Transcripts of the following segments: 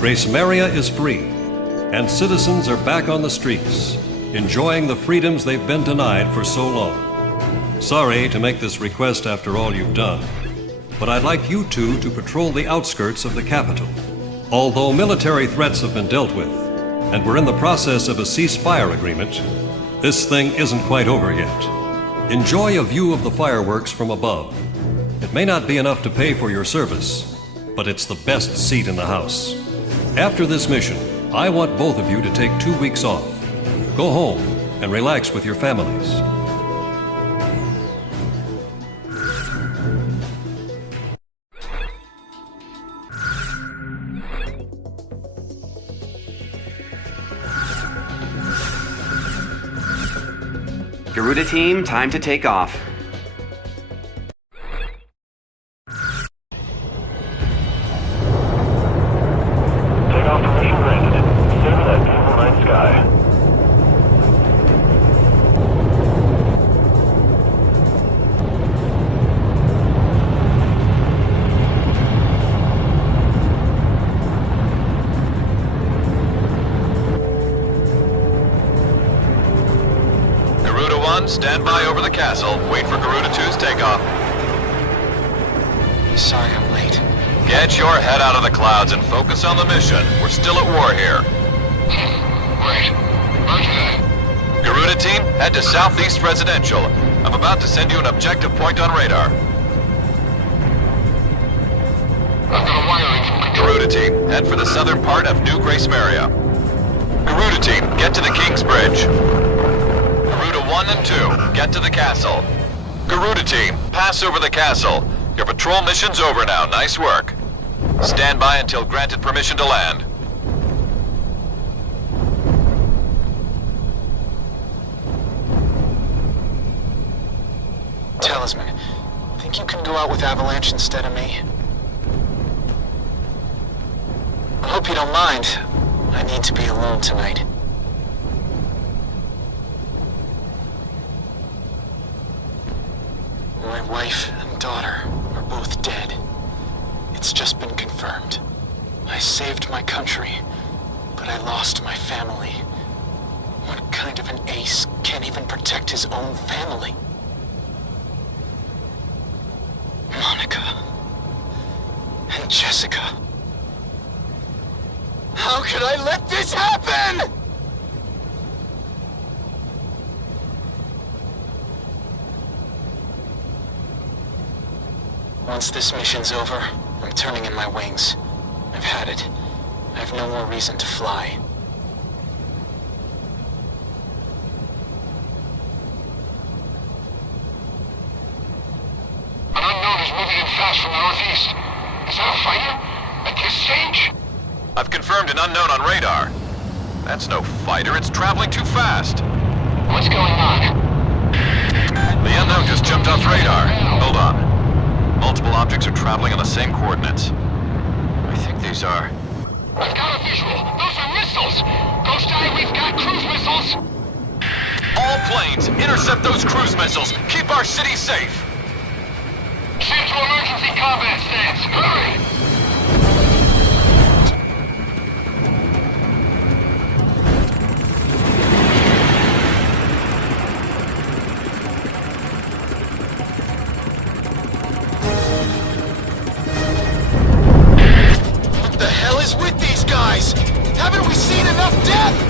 Gracemeria is free, and citizens are back on the streets, enjoying the freedoms they've been denied for so long. Sorry to make this request after all you've done, but I'd like you two to patrol the outskirts of the capital. Although military threats have been dealt with, and we're in the process of a ceasefire agreement, this thing isn't quite over yet. Enjoy a view of the fireworks from above. It may not be enough to pay for your service, but it's the best seat in the house. After this mission, I want both of you to take 2 weeks off. Go home and relax with your families. Garuda team, time to take off. Takeoff permission granted. Stay with that beautiful night sky. Stand by over the castle. Wait for Garuda 2's takeoff. Sorry I'm late. Get your head out of the clouds and focus on the mission. We're still at war here. Right. Roger that. Garuda team, head to Southeast Residential. I'm about to send you an objective point on radar. I've got a wiring from control. Garuda team, head for the southern part of New Gracemeria. Garuda team, get to the King's Bridge. Garuda 1 and 2, get to the castle. Garuda team, pass over the castle. Your patrol mission's over now. Nice work. Stand by until granted permission to land. Talisman, think you can go out with Avalanche instead of me? I hope you don't mind. I need to be alone tonight. My wife and daughter are both dead. It's just been confirmed. I saved my country, but I lost my family. What kind of an ace can't even protect his own family? Monica and Jessica. How could I let this happen? Once this mission's over, I'm turning in my wings. I've had it. I have no more reason to fly. An unknown is moving in fast from the northeast. Is that a fighter? At this stage? I've confirmed an unknown on radar. That's no fighter, it's traveling too fast. What's going on? The unknown just jumped off radar. Hold on. Multiple objects are traveling on the same coordinates. I think these are... I've got a visual. Those are missiles. Ghost Eye, we've got cruise missiles. All planes, intercept those cruise missiles. Keep our city safe. Shift to emergency combat stance. Hurry! What the hell is with these guys? Haven't we seen enough death?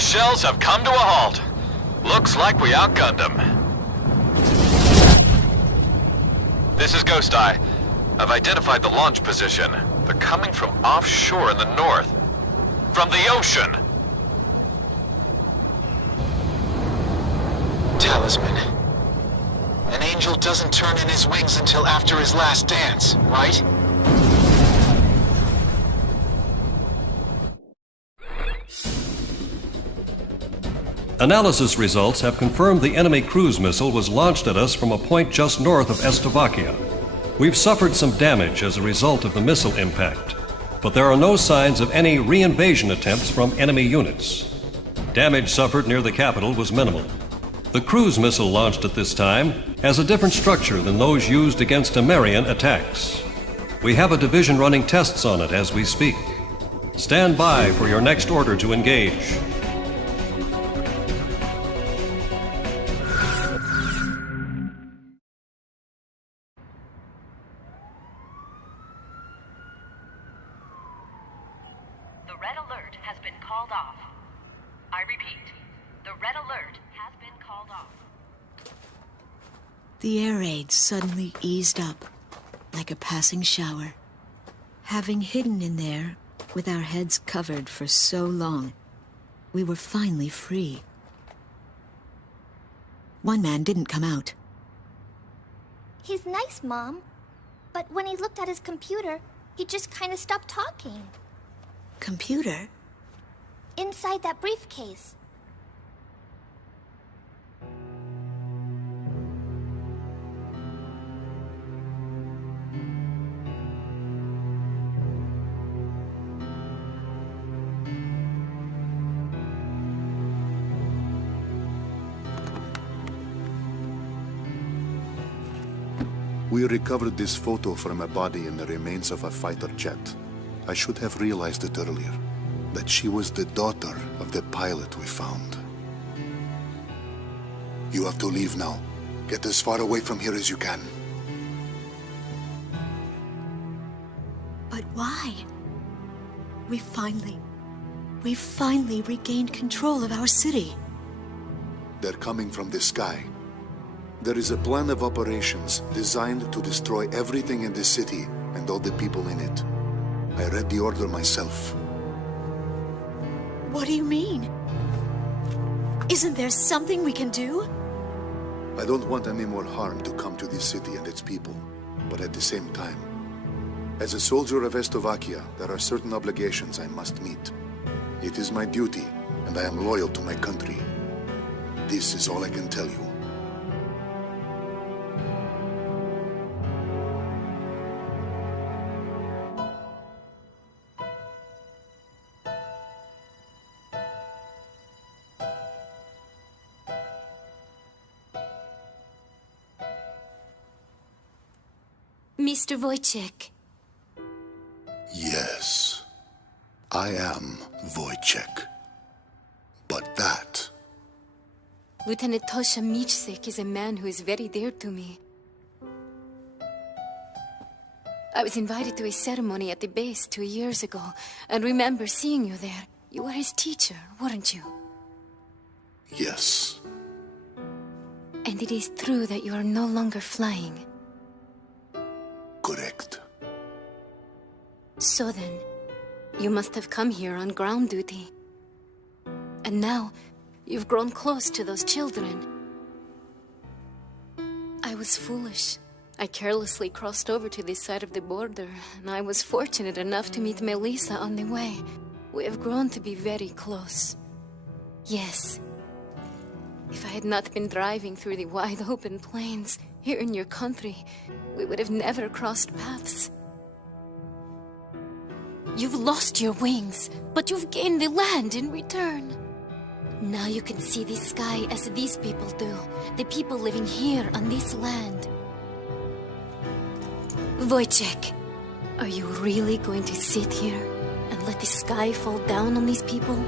These shells have come to a halt. Looks like we outgunned them. This is Ghost Eye. I've identified the launch position. They're coming from offshore in the north. From the ocean! Talisman. An angel doesn't turn in his wings until after his last dance, right? Analysis results have confirmed the enemy cruise missile was launched at us from a point just north of Slovakia. We've suffered some damage as a result of the missile impact, but there are no signs of any re-invasion attempts from enemy units. Damage suffered near the capital was minimal. The cruise missile launched at this time has a different structure than those used against Emmerian attacks. We have a division running tests on it as we speak. Stand by for your next order to engage. The red alert has been called off. I repeat, the red alert has been called off. The air raid suddenly eased up, like a passing shower. Having hidden in there, with our heads covered for so long, we were finally free. One man didn't come out. He's nice, Mom. But when he looked at his computer, he just kind of stopped talking. Computer? Inside that briefcase. We recovered this photo from a body in the remains of a fighter jet. I should have realized it earlier, that she was the daughter of the pilot we found. You have to leave now. Get as far away from here as you can. But why? We finally regained control of our city. They're coming from the sky. There is a plan of operations designed to destroy everything in the city and all the people in it. I read the order myself. What do you mean? Isn't there something we can do? I don't want any more harm to come to this city and its people, but at the same time, as a soldier of Slovakia, there are certain obligations I must meet. It is my duty, and I am loyal to my country. This is all I can tell you. Mr. Wojciech. Yes, I am Wojciech. But that... Lieutenant Tosha Michsik is a man who is very dear to me. I was invited to a ceremony at the base 2 years ago, and remember seeing you there. You were his teacher, weren't you? Yes. And it is true that you are no longer flying. Correct. So then, you must have come here on ground duty. And now, you've grown close to those children. I was foolish. I carelessly crossed over to this side of the border, and I was fortunate enough to meet Melissa on the way. We have grown to be very close. Yes. If I had not been driving through the wide open plains, here in your country, we would have never crossed paths. You've lost your wings, but you've gained the land in return. Now you can see the sky as these people do, the people living here on this land. Wojciech, are you really going to sit here and let the sky fall down on these people?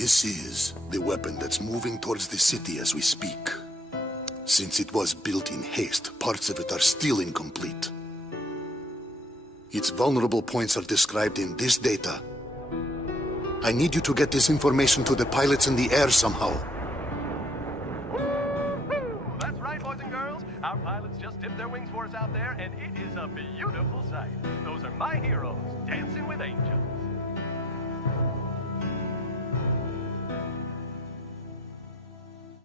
This is the weapon that's moving towards the city as we speak. Since it was built in haste, parts of it are still incomplete. Its vulnerable points are described in this data. I need you to get this information to the pilots in the air somehow. That's right, boys and girls. Our pilots just dipped their wings for us out there, and it is a beautiful sight. Those are my heroes, dancing with angels.